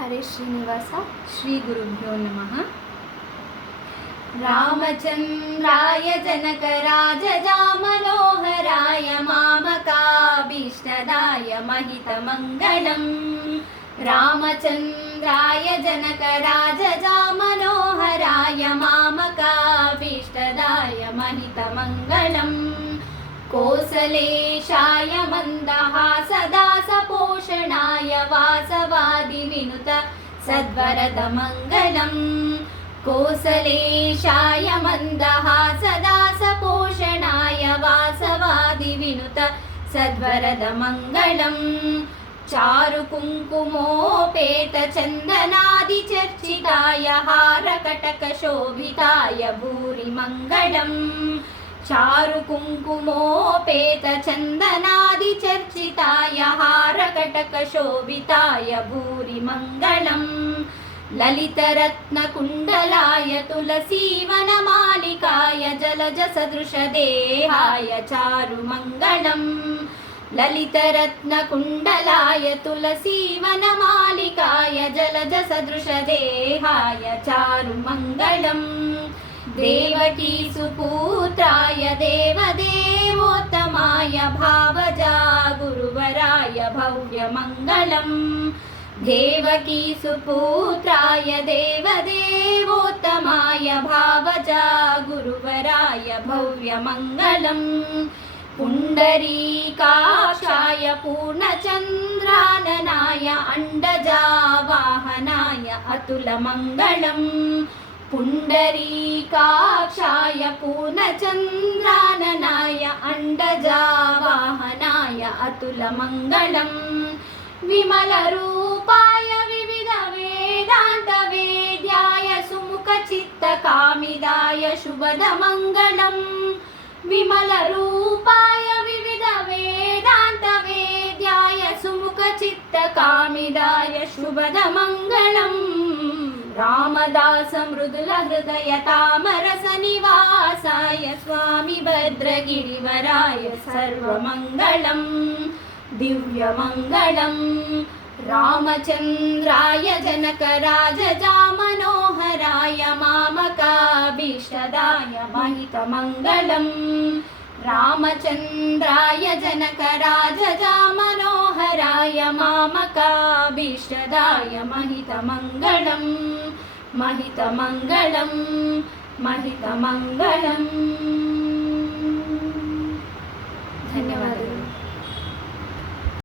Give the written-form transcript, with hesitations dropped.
हरे श्रीनिवास श्री गुरुभ्यो नमः। रामचंद्राय जनकराजजामनोहराय मामकाभीष्टदाय महितमङ्गलम्। रामचंद्राय जनकराजजामनोहराय मामकाभीष्टदाय महितमङ्गलम्। कोसलेशाय मन्दहासदासपोषणाय वासवादिविनुत सद्वरदमङ्गलम्। कोसलेशाय मन्दहासदासपोषणाय वासवादिविनुत सद्वरदमङ्गलम्। चारुकुङ्कुमोपेतचन्दनादिचर्चिताय हारकटकशोभिताय भूरिमङ्गलम्। चारुकुङ्कुमोपेतचन्दनादिचर्चिताय हारकटकशोभिताय भूरिमङ्गलम्। ललितरत्नकुण्डलाय तुलसीवनमालिकाय जलजसदृशदेहाय चारुमङ्गलम्। ललितरत्नकुण्डलाय तुलसीवनमालिकाय जलजसदृशदेहाय चारुमङ्गलम्। देवकीसुपुत्राय देवदेवोत्तमाय भावजा गुरुवराय भव्यमङ्गलम्। देवकीसुपुत्राय देवदेवोत्तमाय भावजा गुरुवराय भव्यमङ्गलम्। पुण्डरीकाक्षाय पूर्णचन्द्राननाय अण्डजावाहनाय अतुलमङ्गलम्। पुण्डरीकाक्षाय पूर्णचन्द्राननाय अण्डजावाहनाय अतुलमङ्गलम्। विमलरूपाय विविधवेदान्तवेद्याय सुमुखचित्तकामिदाय शुभदमङ्गलम्। विमलरूपाय विविधवेदान्तवेद्याय सुमुखचित्तकामिदाय शुभदमङ्गलम्। रामदास मृदुलहृदय तामरसनिवासाय स्वामी भद्रगिरिवराय सर्वमङ्गलम् दिव्यमङ्गलम्। रामचन्द्राय जनकराजजामनोहराय मामकाभीष्टदाय महितमङ्गलम्। रामचन्द्राय जनकराजजामनोहराय मामकाभीष्टदाय महितमङ्गलम् महितमङ्गलम् महितमङ्गलम्। ಧನ್ಯವಾದಗಳು।